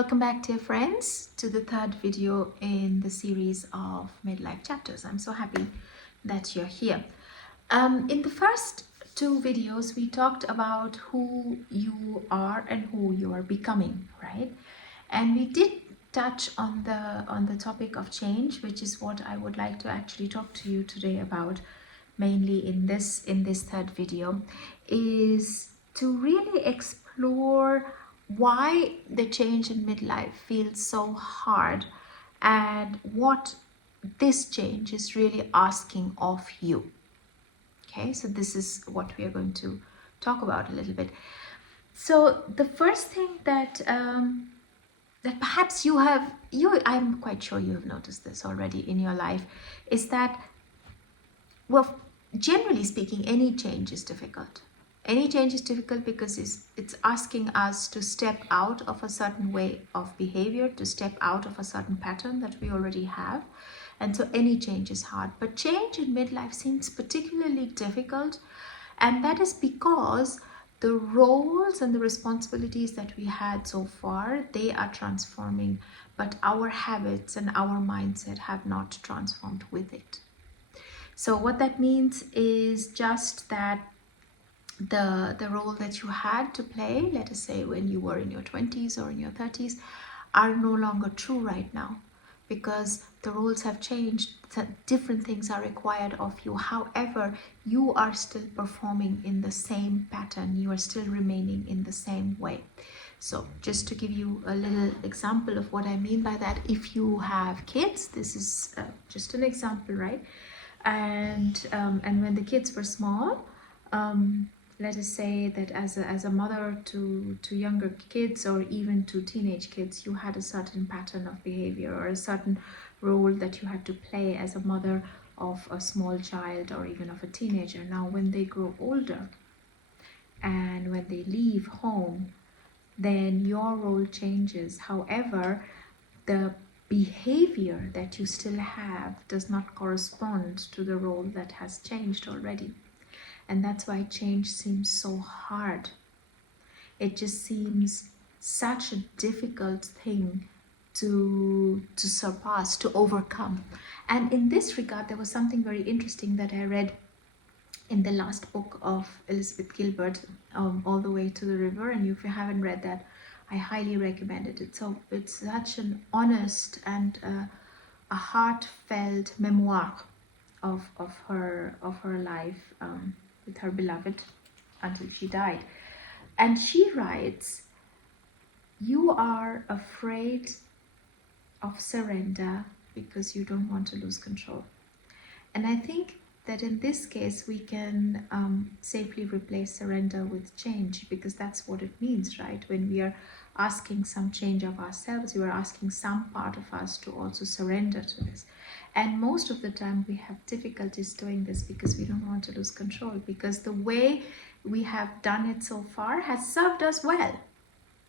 Welcome back, dear friends, to the third video in the series of Midlife Chapters. I'm so happy that you're here. In the first two videos, we talked about who you are and who you are becoming, right? And we did touch on the topic of change, which is what I would like to actually talk to you today about, mainly in this third video, is to really explore why the change in midlife feels so hard and what this change is really asking of you. Okay, so this is what we are going to talk about a little bit. So the first thing that that perhaps I'm quite sure you have noticed this already in your life, is that, well, generally speaking, any change is difficult. Any change is difficult because it's asking us to step out of a certain way of behavior, to step out of a certain pattern that we already have. And so any change is hard. But change in midlife seems particularly difficult. And that is because the roles and the responsibilities that we had so far, they are transforming, but our habits and our mindset have not transformed with it. So what that means is just that the role that you had to play, let us say when you were in your 20s or in your 30s, are no longer true right now, because the roles have changed. Different things are required of you. However, you are still performing in the same pattern. You are still remaining in the same way. So just to give you a little example of what I mean by that, if you have kids, this is just an example, right? And when the kids were small, let us say that as a mother to younger kids or even to teenage kids, you had a certain pattern of behavior or a certain role that you had to play as a mother of a small child or even of a teenager. Now, when they grow older and when they leave home, then your role changes. However, the behavior that you still have does not correspond to the role that has changed already. And that's why change seems so hard. It just seems such a difficult thing to surpass, to overcome. And in this regard, there was something very interesting that I read in the last book of Elizabeth Gilbert, All the Way to the River. And if you haven't read that, I highly recommend it. It's such an honest and a heartfelt memoir of her life with her beloved until she died. And she writes, "You are afraid of surrender because you don't want to lose control." And I think that in this case we can safely replace surrender with change, because that's what it means, right? When we are asking some change of ourselves, we are asking some part of us to also surrender to this. And most of the time we have difficulties doing this because we don't want to lose control, because the way we have done it so far has served us well,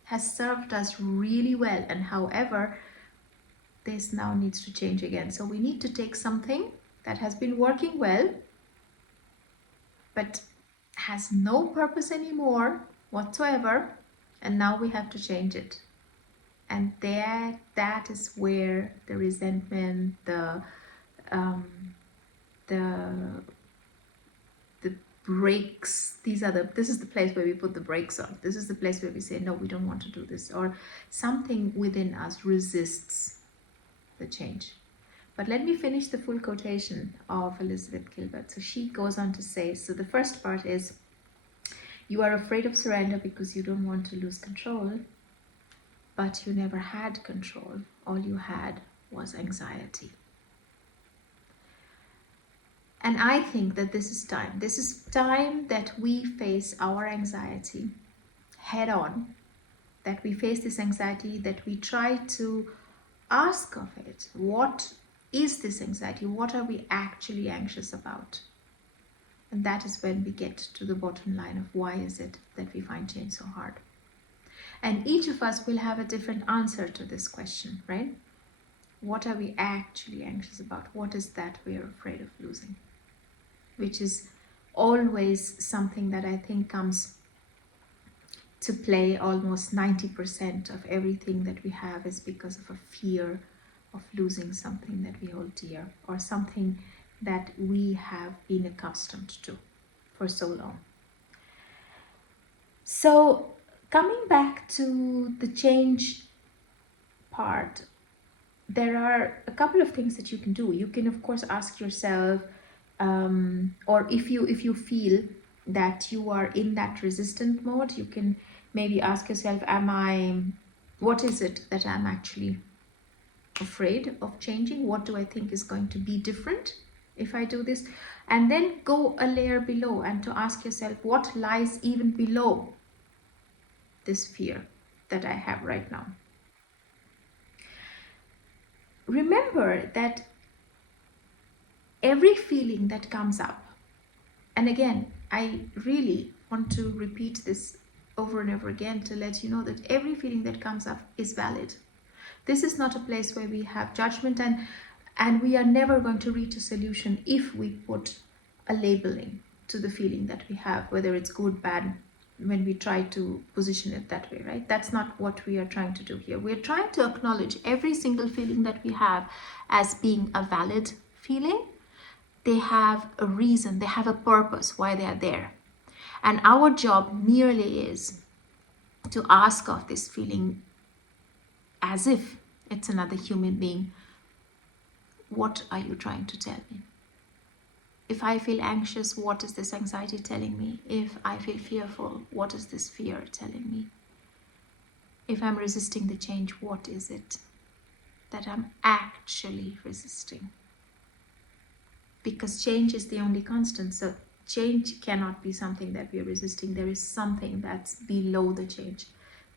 has served us really well. And however, this now needs to change again. So we need to take something that has been working well, but has no purpose anymore whatsoever, and now we have to change it. And that is where the resentment, the brakes, this is the place where we put the brakes on. This is the place where we say, no, we don't want to do this, or something within us resists the change. But let me finish the full quotation of Elizabeth Gilbert. So she goes on to say, so the first part is, you are afraid of surrender because you don't want to lose control, but you never had control. All you had was anxiety. And I think that this is time. This is time that we face our anxiety head on, that we face this anxiety, that we try to ask of it, what is this anxiety? What are we actually anxious about? And that is when we get to the bottom line of why is it that we find change so hard. And each of us will have a different answer to this question, right? What are we actually anxious about? What is that we are afraid of losing? Which is always something that I think comes to play. Almost 90% of everything that we have is because of a fear of losing something that we hold dear, or something that we have been accustomed to for so long. So coming back to the change part, there are a couple of things that you can do. You can of course ask yourself, or if you feel that you are in that resistant mode, you can maybe ask yourself, what is it that I'm actually afraid of changing? What do I think is going to be different if I do this? And then go a layer below and to ask yourself, what lies even below this fear that I have right now? Remember that every feeling that comes up, and again, I really want to repeat this over and over again to let you know that every feeling that comes up is valid. This is not a place where we have judgment, and we are never going to reach a solution if we put a labeling to the feeling that we have, whether it's good, bad, when we try to position it that way, right? That's not what we are trying to do here. We're trying to acknowledge every single feeling that we have as being a valid feeling. They have a reason, they have a purpose why they are there. And our job merely is to ask of this feeling as if it's another human being, what are you trying to tell me? If I feel anxious, what is this anxiety telling me? If I feel fearful, what is this fear telling me? If I'm resisting the change, what is it that I'm actually resisting? Because change is the only constant. So change cannot be something that we are resisting. There is something that's below the change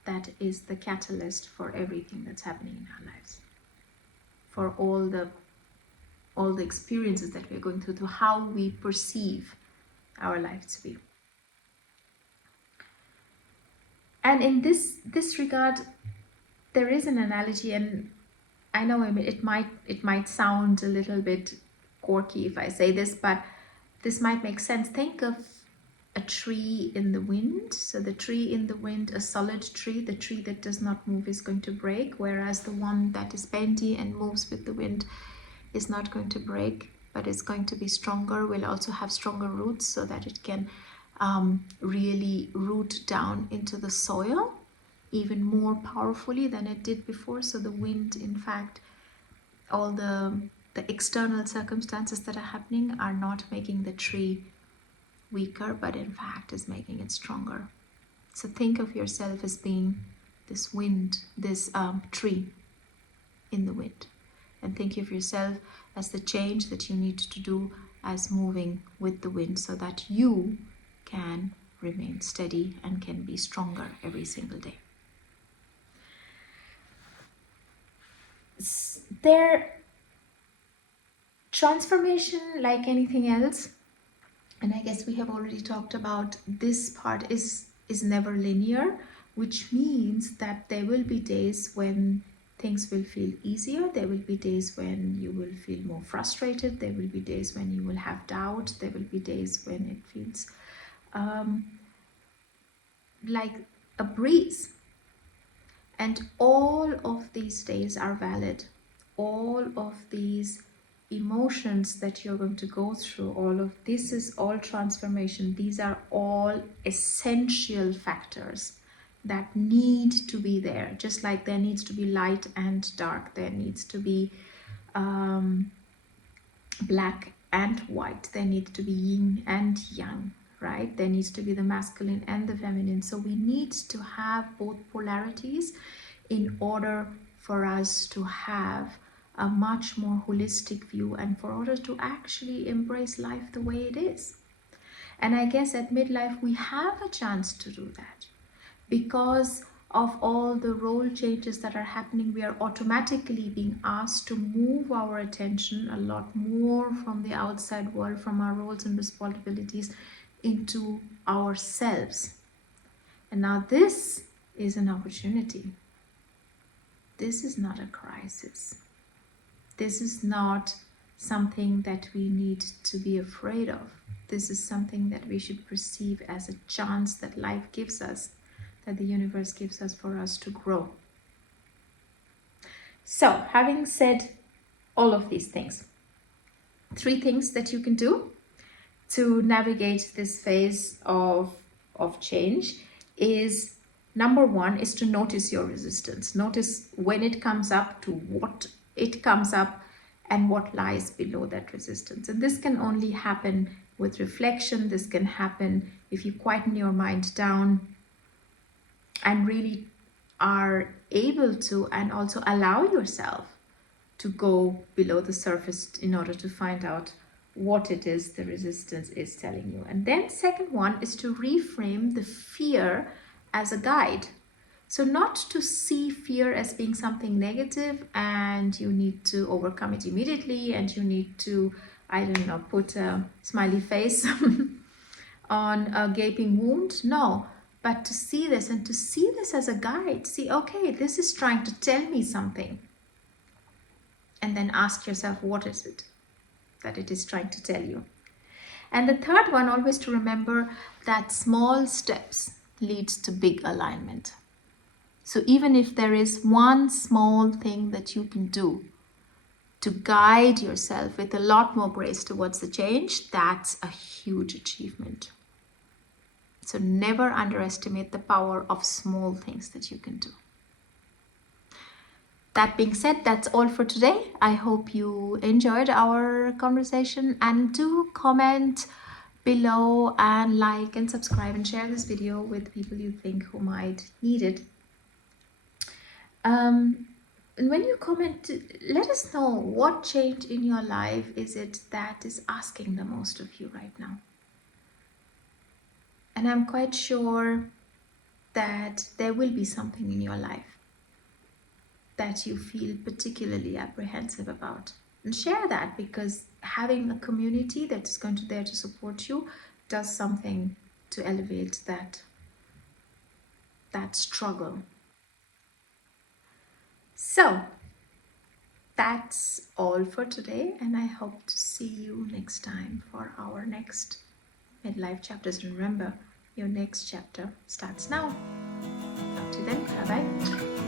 that is the catalyst for everything that's happening in our lives, for all the experiences that we're going through, to how we perceive our life to be. And in this regard, there is an analogy, and I know it might sound a little bit quirky if I say this, but this might make sense. Think of a tree in the wind. So the tree in the wind, a solid tree, the tree that does not move is going to break, whereas the one that is bendy and moves with the wind is not going to break, but it's going to be stronger, will also have stronger roots so that it can really root down into the soil even more powerfully than it did before. So the wind, in fact, all the external circumstances that are happening are not making the tree weaker, but in fact is making it stronger. So think of yourself as being this wind, this tree in the wind, and think of yourself as the change that you need to do as moving with the wind so that you can remain steady and can be stronger every single day. Their transformation, like anything else, and I guess we have already talked about this part, is never linear, which means that there will be days when things will feel easier. There will be days when you will feel more frustrated. There will be days when you will have doubt. There will be days when it feels like a breeze. And all of these days are valid. All of these emotions that you're going to go through, all of this is all transformation. These are all essential factors that need to be there. Just like there needs to be light and dark, there needs to be black and white, there needs to be yin and yang, right? There needs to be the masculine and the feminine. So we need to have both polarities in order for us to have a much more holistic view and for order to actually embrace life the way it is. And I guess at midlife we have a chance to do that. Because of all the role changes that are happening, we are automatically being asked to move our attention a lot more from the outside world, from our roles and responsibilities, into ourselves. And now this is an opportunity. This is not a crisis. This is not something that we need to be afraid of. This is something that we should perceive as a chance that life gives us, that the universe gives us for us to grow. So, having said all of these things, 3 things that you can do to navigate this phase of change is, number 1 is to notice your resistance. Notice when it comes up, to what it comes up, and what lies below that resistance. And this can only happen with reflection. This can happen if you quieten your mind down and really are able to, and also allow yourself to go below the surface in order to find out what it is the resistance is telling you. And then second one is to reframe the fear as a guide. So not to see fear as being something negative and you need to overcome it immediately and you need to, I don't know, put a smiley face on a gaping wound. No, but to see this and to see this as a guide. See, okay, this is trying to tell me something. And then ask yourself, what is it that it is trying to tell you? And the third one, always to remember that small steps leads to big alignment. So even if there is one small thing that you can do to guide yourself with a lot more grace towards the change, that's a huge achievement. So never underestimate the power of small things that you can do. That being said, that's all for today. I hope you enjoyed our conversation, and do comment below and like and subscribe and share this video with people you think who might need it. And when you comment, let us know what change in your life is it that is asking the most of you right now. And I'm quite sure that there will be something in your life that you feel particularly apprehensive about. And share that, because having a community that is going to there to support you does something to elevate that struggle. So that's all for today, and I hope to see you next time for our next midlife chapters. And remember, your next chapter starts now. Up to then, bye bye.